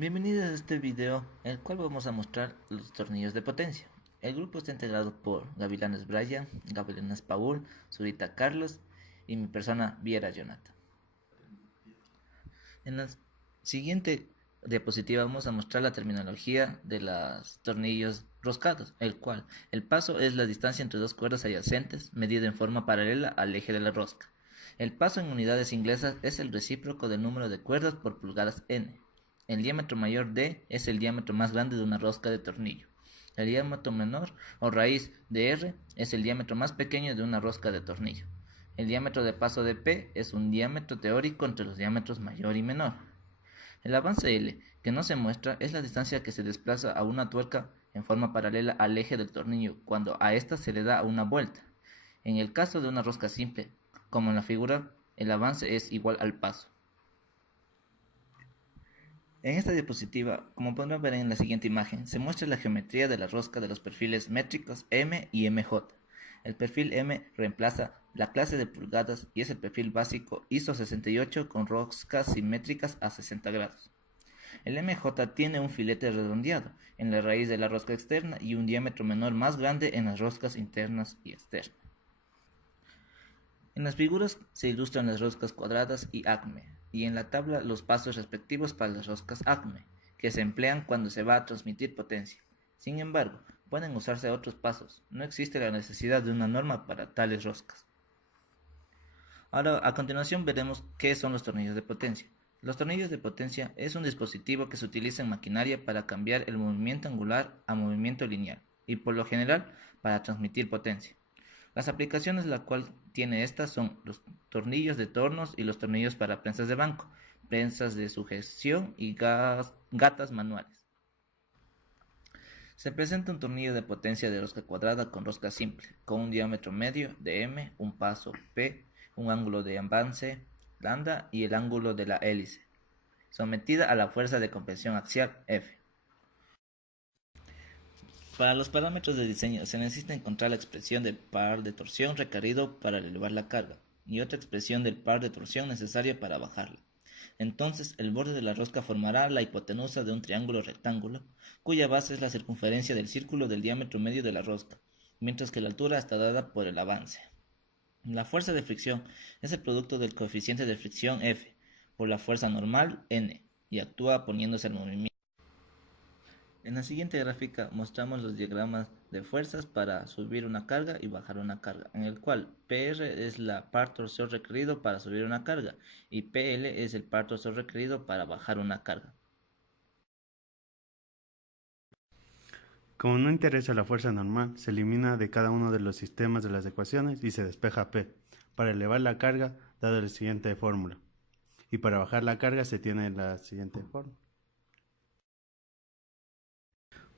Bienvenidos a este video en el cual vamos a mostrar los tornillos de potencia. El grupo está integrado por Gavilanes Brian, Gavilanes Paul, Zurita Carlos y mi persona Viera Jonathan. En la siguiente diapositiva vamos a mostrar la terminología de los tornillos roscados, el cual el paso es la distancia entre dos cuerdas adyacentes medida en forma paralela al eje de la rosca. El paso en unidades inglesas es el recíproco del número de cuerdas por pulgadas n. El diámetro mayor D es el diámetro más grande de una rosca de tornillo. El diámetro menor o raíz de R es el diámetro más pequeño de una rosca de tornillo. El diámetro de paso de P es un diámetro teórico entre los diámetros mayor y menor. El avance L, que no se muestra, es la distancia que se desplaza a una tuerca en forma paralela al eje del tornillo cuando a ésta se le da una vuelta. En el caso de una rosca simple, como en la figura, el avance es igual al paso. En esta diapositiva, como podrán ver en la siguiente imagen, se muestra la geometría de la rosca de los perfiles métricos M y MJ. El perfil M reemplaza la clase de pulgadas y es el perfil básico ISO 68 con roscas simétricas a 60 grados. El MJ tiene un filete redondeado en la raíz de la rosca externa y un diámetro menor más grande en las roscas internas y externas. En las figuras se ilustran las roscas cuadradas y ACME, y en la tabla los pasos respectivos para las roscas ACME, que se emplean cuando se va a transmitir potencia. Sin embargo, pueden usarse otros pasos, no existe la necesidad de una norma para tales roscas. Ahora, a continuación veremos qué son los tornillos de potencia. Los tornillos de potencia es un dispositivo que se utiliza en maquinaria para cambiar el movimiento angular a movimiento lineal, y por lo general para transmitir potencia. Las aplicaciones la cual tiene estas son los tornillos de tornos y los tornillos para prensas de banco, prensas de sujeción y gatas manuales. Se presenta un tornillo de potencia de rosca cuadrada con rosca simple, con un diámetro medio de M, un paso P, un ángulo de avance lambda y el ángulo de la hélice, sometida a la fuerza de compresión axial F. Para los parámetros de diseño se necesita encontrar la expresión del par de torsión requerido para elevar la carga y otra expresión del par de torsión necesaria para bajarla. Entonces el borde de la rosca formará la hipotenusa de un triángulo rectángulo, cuya base es la circunferencia del círculo del diámetro medio de la rosca, mientras que la altura está dada por el avance. La fuerza de fricción es el producto del coeficiente de fricción F por la fuerza normal N y actúa poniéndose en movimiento. En la siguiente gráfica mostramos los diagramas de fuerzas para subir una carga y bajar una carga, en el cual PR es la par torsión requerido para subir una carga y PL es el par torsión requerido para bajar una carga. Como no interesa la fuerza normal, se elimina de cada uno de los sistemas de las ecuaciones y se despeja P, para elevar la carga dado la siguiente fórmula, y para bajar la carga se tiene la siguiente fórmula.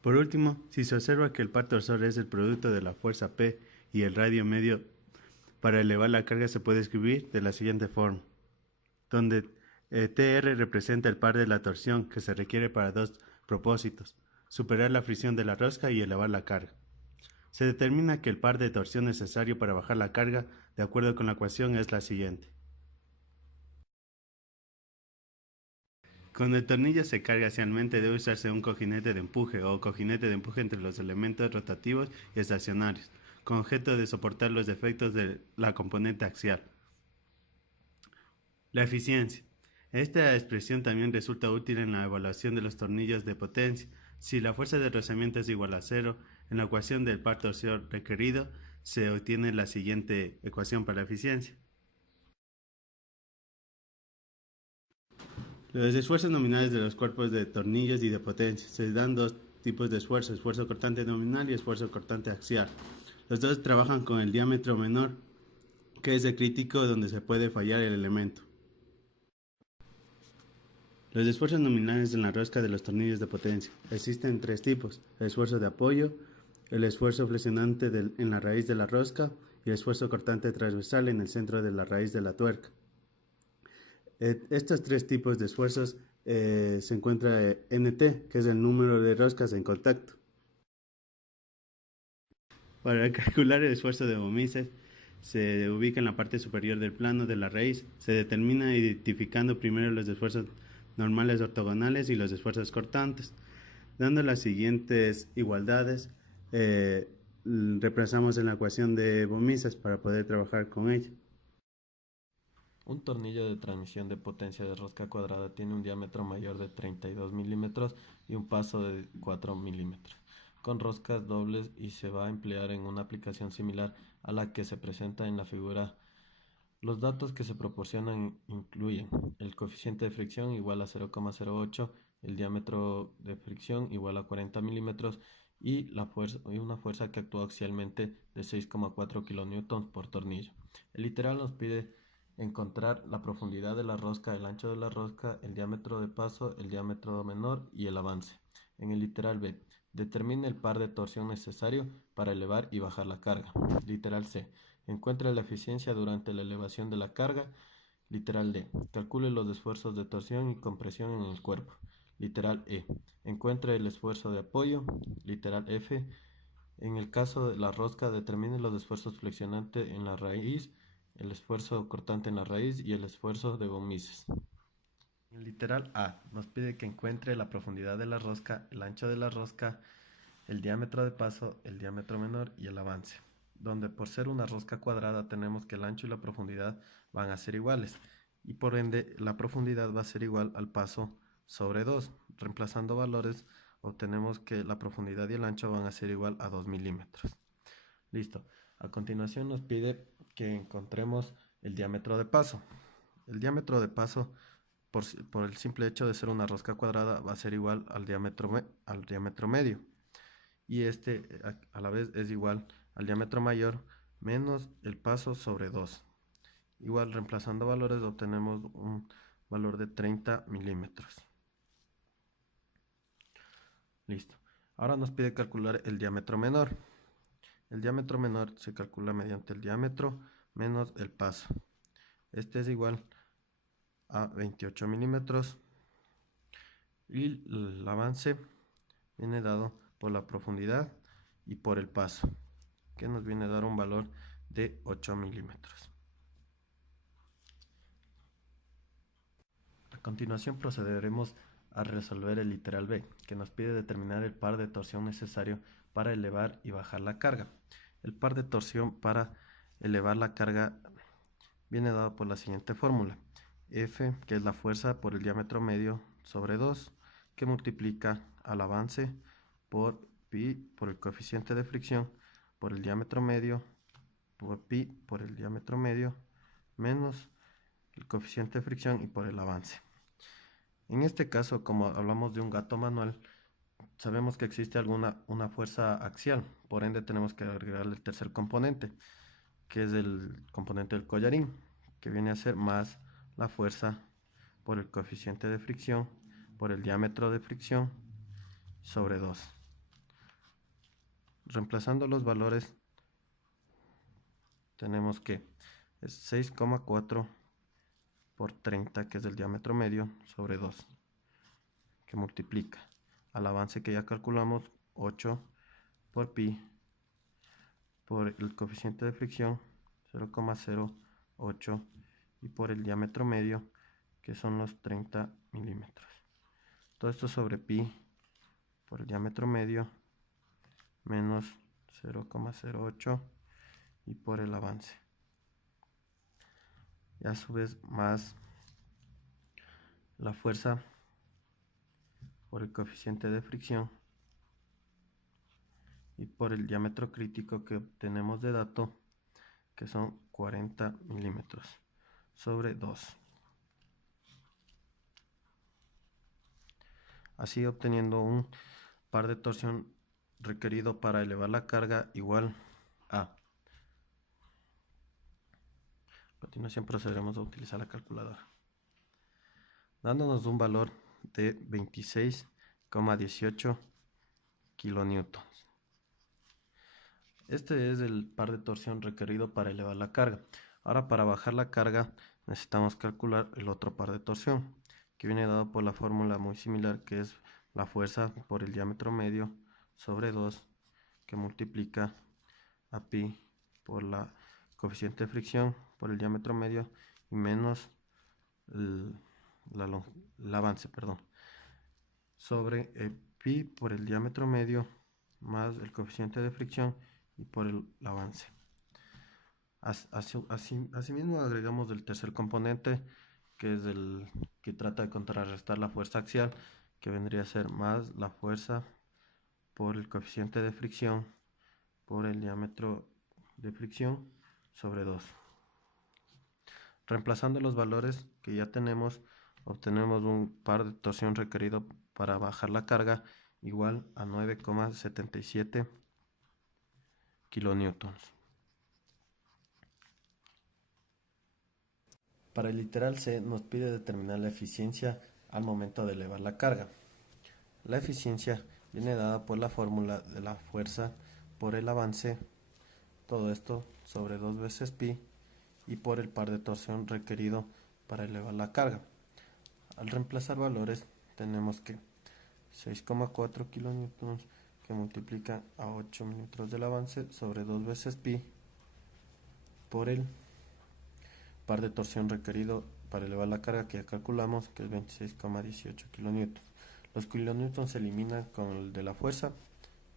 Por último, si se observa que el par torsor es el producto de la fuerza P y el radio medio, para elevar la carga se puede escribir de la siguiente forma, donde TR representa el par de la torsión que se requiere para dos propósitos: superar la fricción de la rosca y elevar la carga. Se determina que el par de torsión necesario para bajar la carga, de acuerdo con la ecuación, es la siguiente. Cuando el tornillo se carga axialmente debe usarse un cojinete de empuje o cojinete de empuje entre los elementos rotativos y estacionarios, con objeto de soportar los efectos de la componente axial. La eficiencia. Esta expresión también resulta útil en la evaluación de los tornillos de potencia. Si la fuerza de rozamiento es igual a 0, en la ecuación del par torsión requerido se obtiene la siguiente ecuación para la eficiencia. Los esfuerzos nominales de los cuerpos de tornillos y de potencia. Se dan dos tipos de esfuerzo: esfuerzo cortante nominal y esfuerzo cortante axial. Los dos trabajan con el diámetro menor, que es el crítico donde se puede fallar el elemento. Los esfuerzos nominales en la rosca de los tornillos de potencia. Existen tres tipos: el esfuerzo de apoyo, el esfuerzo flexionante en la raíz de la rosca y el esfuerzo cortante transversal en el centro de la raíz de la tuerca. Estos tres tipos de esfuerzos se encuentra NT, que es el número de roscas en contacto. Para calcular el esfuerzo de Bomises, se ubica en la parte superior del plano de la raíz. Se determina identificando primero los esfuerzos normales ortogonales y los esfuerzos cortantes. Dando las siguientes igualdades, reemplazamos en la ecuación de Von-Mises para poder trabajar con ella. Un tornillo de transmisión de potencia de rosca cuadrada tiene un diámetro mayor de 32 milímetros y un paso de 4 milímetros, con roscas dobles, y se va a emplear en una aplicación similar a la que se presenta en la figura. Los datos que se proporcionan incluyen el coeficiente de fricción igual a 0,08, el diámetro de fricción igual a 40 milímetros y una fuerza que actúa axialmente de 6,4 kilonewtons por tornillo. El literal nos pide encontrar la profundidad de la rosca, el ancho de la rosca, el diámetro de paso, el diámetro menor y el avance. En el literal B, determine el par de torsión necesario para elevar y bajar la carga. Literal C, encuentre la eficiencia durante la elevación de la carga. Literal D, calcule los esfuerzos de torsión y compresión en el cuerpo. Literal E, encuentre el esfuerzo de apoyo. Literal F, en el caso de la rosca, determine los esfuerzos flexionantes en la raíz, el esfuerzo cortante en la raíz y el esfuerzo de Von-Mises. El literal A nos pide que encuentre la profundidad de la rosca, el ancho de la rosca, el diámetro de paso, el diámetro menor y el avance, donde por ser una rosca cuadrada tenemos que el ancho y la profundidad van a ser iguales y por ende la profundidad va a ser igual al paso sobre 2. Reemplazando valores obtenemos que la profundidad y el ancho van a ser igual a 2 milímetros. Listo. A continuación nos pide que encontremos el diámetro de paso. El diámetro de paso, por el simple hecho de ser una rosca cuadrada, va a ser igual al diámetro medio. Y este a la vez es igual al diámetro mayor menos el paso sobre 2. Igual, reemplazando valores obtenemos un valor de 30 milímetros. Listo. Ahora nos pide calcular el diámetro menor. El diámetro menor se calcula mediante el diámetro menos el paso. Este es igual a 28 milímetros y el avance viene dado por la profundidad y por el paso, que nos viene a dar un valor de 8 milímetros. A continuación procederemos a resolver el literal B, que nos pide determinar el par de torsión necesario para elevar y bajar la carga. El par de torsión para elevar la carga viene dado por la siguiente fórmula. F, que es la fuerza por el diámetro medio sobre 2, que multiplica al avance por pi por el coeficiente de fricción por el diámetro medio por pi por el diámetro medio menos el coeficiente de fricción y por el avance. En este caso, como hablamos de un gato manual, sabemos que existe una fuerza axial, por ende tenemos que agregarle el tercer componente, que es el componente del collarín, que viene a ser más la fuerza por el coeficiente de fricción por el diámetro de fricción sobre 2. Reemplazando los valores, tenemos que es 6,4 por 30, que es el diámetro medio, sobre 2, que multiplica al avance que ya calculamos, 8 por pi por el coeficiente de fricción, 0,08, y por el diámetro medio, que son los 30 milímetros. Todo esto sobre pi por el diámetro medio menos 0,08 y por el avance. Y a su vez más la fuerza por el coeficiente de fricción y por el diámetro crítico que obtenemos de dato, que son 40 milímetros sobre 2. Así obteniendo un par de torsión requerido para elevar la carga igual a. A continuación procederemos a utilizar la calculadora, dándonos un valor de 26,18 kilonewtons. Este es el par de torsión requerido para elevar la carga. Ahora, para bajar la carga necesitamos calcular el otro par de torsión, que viene dado por la fórmula muy similar, que es la fuerza por el diámetro medio sobre 2, que multiplica a pi por la coeficiente de fricción por el diámetro medio y menos el avance, perdón, sobre pi por el diámetro medio más el coeficiente de fricción y por el avance. Asimismo agregamos el tercer componente, que es el que trata de contrarrestar la fuerza axial, que vendría a ser más la fuerza por el coeficiente de fricción por el diámetro de fricción sobre 2. Reemplazando los valores que ya tenemos, obtenemos un par de torsión requerido para bajar la carga igual a 9,77 kilonewtons. Para el literal C nos pide determinar la eficiencia al momento de elevar la carga. La eficiencia viene dada por la fórmula de la fuerza por el avance, todo esto sobre 2 veces pi, y por el par de torsión requerido para elevar la carga. Al reemplazar valores tenemos que 6,4 kilonewtons que multiplica a 8 milímetros del avance sobre 2 veces pi por el par de torsión requerido para elevar la carga, que ya calculamos, que es 26,18 kilonewtons. Los kilonewtons se eliminan con el de la fuerza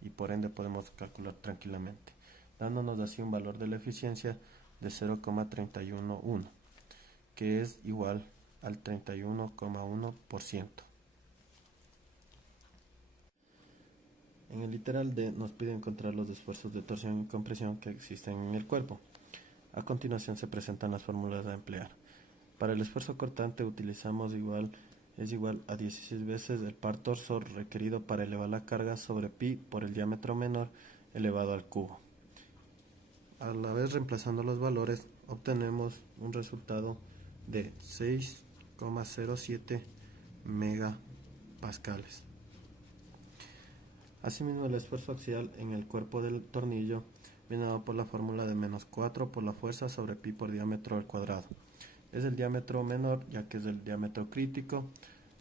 y por ende podemos calcular tranquilamente, dándonos así un valor de la eficiencia de 0,311, que es igual al 31,1%. En el literal D nos pide encontrar los esfuerzos de torsión y compresión que existen en el cuerpo. A continuación se presentan las fórmulas a emplear. Para el esfuerzo cortante utilizamos es igual a 16 veces el par torsor requerido para elevar la carga sobre pi por el diámetro menor elevado al cubo. A la vez, reemplazando los valores, obtenemos un resultado de 6,07 megapascales. Asimismo, el esfuerzo axial en el cuerpo del tornillo viene dado por la fórmula de menos 4 por la fuerza sobre pi por diámetro al cuadrado. Es el diámetro menor, ya que es el diámetro crítico.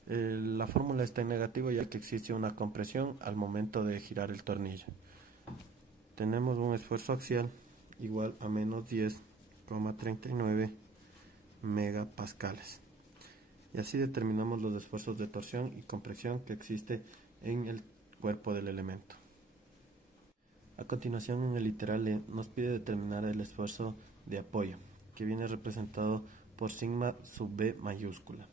La fórmula está en negativo, ya que existe una compresión al momento de girar el tornillo. Tenemos un esfuerzo axial igual a menos 10,39 megapascales. Y así determinamos los esfuerzos de torsión y compresión que existe en el cuerpo del elemento. A continuación, en el literal E nos pide determinar el esfuerzo de apoyo, que viene representado por sigma sub b mayúscula.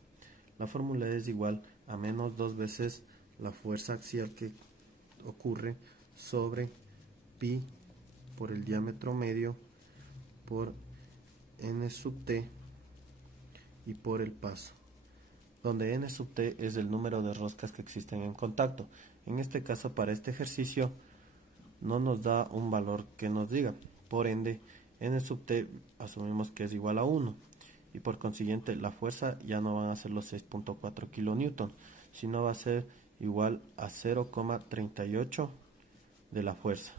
La fórmula es igual a menos 2 veces la fuerza axial que ocurre sobre pi por el diámetro medio por n sub t y por el paso, donde n sub t es el número de roscas que existen en contacto. En este caso, para este ejercicio no nos da un valor que nos diga, por ende n sub t asumimos que es igual a 1, y por consiguiente la fuerza ya no van a ser los 6,4 kilonewton, sino va a ser igual a 0,38 de la fuerza.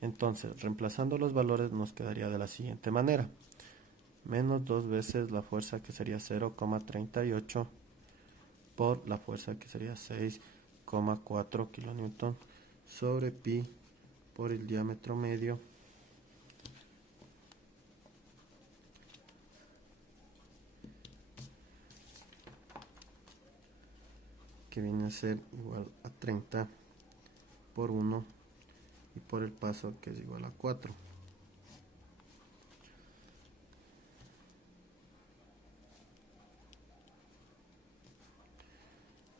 Entonces, reemplazando los valores nos quedaría de la siguiente manera: menos 2 veces la fuerza, que sería 0,38, por la fuerza, que sería 6,4 kilonewton, sobre pi por el diámetro medio que viene a ser igual a 30 por 1 y por el paso, que es igual a 4.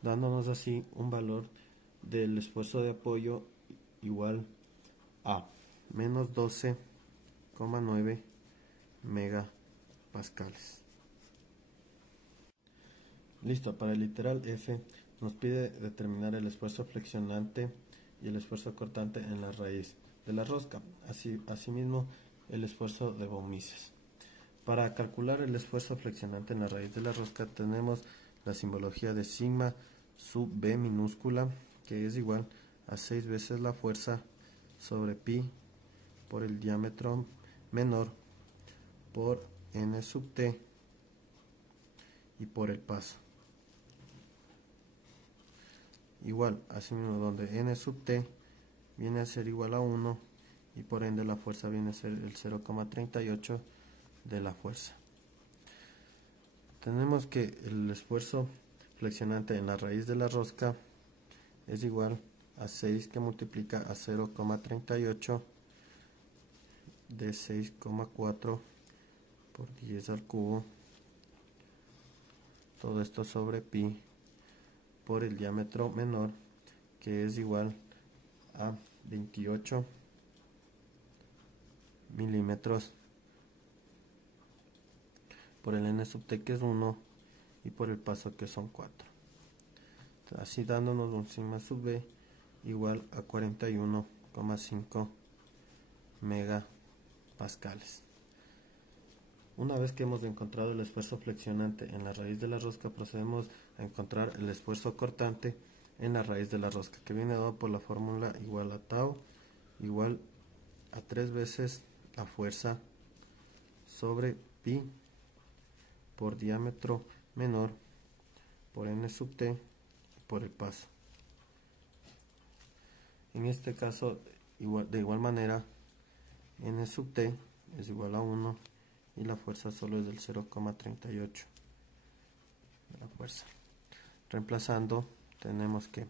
Dándonos así un valor del esfuerzo de apoyo igual a menos 12,9 megapascales. Listo, para el literal F nos pide determinar el esfuerzo flexionante y el esfuerzo cortante en la raíz de la rosca, asimismo el esfuerzo de Von Mises. Para calcular el esfuerzo flexionante en la raíz de la rosca tenemos la simbología de sigma sub b minúscula, que es igual a 6 veces la fuerza sobre pi por el diámetro menor por n sub t y por el paso. Igual, asimismo, donde n sub t viene a ser igual a 1 y por ende la fuerza viene a ser el 0,38 de la fuerza. Tenemos que el esfuerzo flexionante en la raíz de la rosca es igual a 6 que multiplica a 0,38 de 6,4 por 10 al cubo. Todo esto sobre pi por el diámetro menor, que es igual a 28 milímetros, por el n sub t, que es 1, y por el paso, que son 4. Así dándonos un sigma sub b igual a 41,5 megapascales. Una vez que hemos encontrado el esfuerzo flexionante en la raíz de la rosca, procedemos a encontrar el esfuerzo cortante en la raíz de la rosca, que viene dado por la fórmula igual a tau igual a 3 veces la fuerza sobre pi por diámetro menor por n sub t por el paso. En este caso, de igual manera, n sub t es igual a 1 y la fuerza solo es del 0,38 de la fuerza. Reemplazando, tenemos que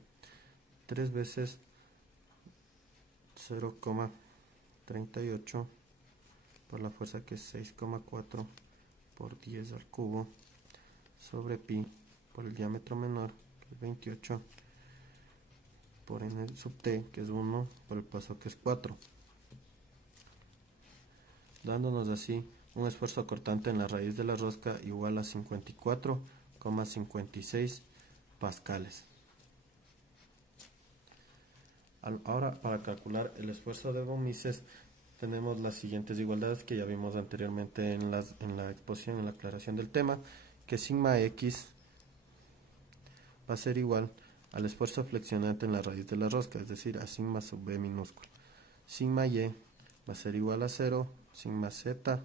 3 veces 0,38 por la fuerza, que es 6,4 por 10 al cubo sobre pi por el diámetro menor, que es 28, por n sub t, que es 1, por el paso, que es 4, dándonos así un esfuerzo cortante en la raíz de la rosca igual a 54,56 pascales. Ahora, para calcular el esfuerzo de von Mises, tenemos las siguientes igualdades que ya vimos anteriormente en la exposición, en la aclaración del tema, que sigma x va a ser igual al esfuerzo flexionante en la raíz de la rosca, es decir, a sigma sub b minúsculo. Sigma y va a ser igual a 0, sigma z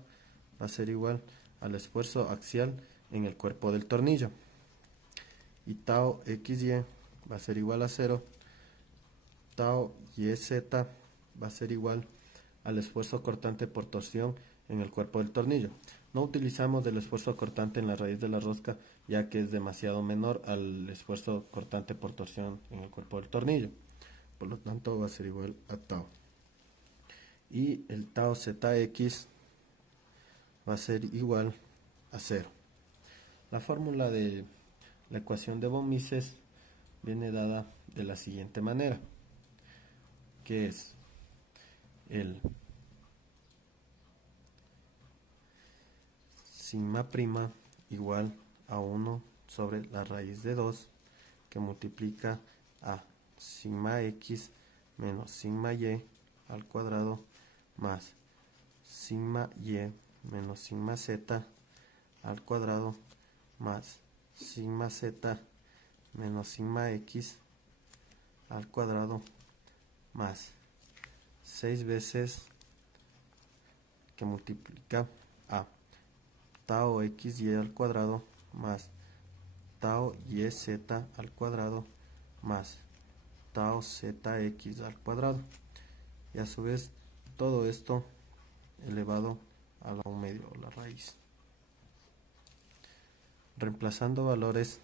va a ser igual al esfuerzo axial en el cuerpo del tornillo. Y tau xy va a ser igual a 0, tau yz va a ser igual al esfuerzo cortante por torsión en el cuerpo del tornillo. No utilizamos el esfuerzo cortante en la raíz de la rosca, ya que es demasiado menor al esfuerzo cortante por torsión en el cuerpo del tornillo. Por lo tanto, va a ser igual a tau. Y el tau zx va a ser igual a 0. La fórmula de la ecuación de von Mises viene dada de la siguiente manera, que es el sigma prima igual a 1 sobre la raíz de 2, que multiplica a sigma x menos sigma y al cuadrado más sigma y menos sigma z al cuadrado más sigma z menos sigma x al cuadrado más 6 veces, que multiplica a tau xy al cuadrado más tau yz al cuadrado más tau zx al cuadrado, y a su vez todo esto elevado a la 1/2, la raíz. Reemplazando valores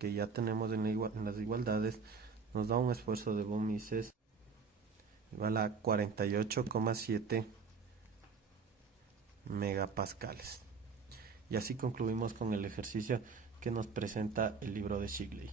que ya tenemos en las igualdades, nos da un esfuerzo de von Mises igual a 48,7 megapascales. Y así concluimos con el ejercicio que nos presenta el libro de Shigley.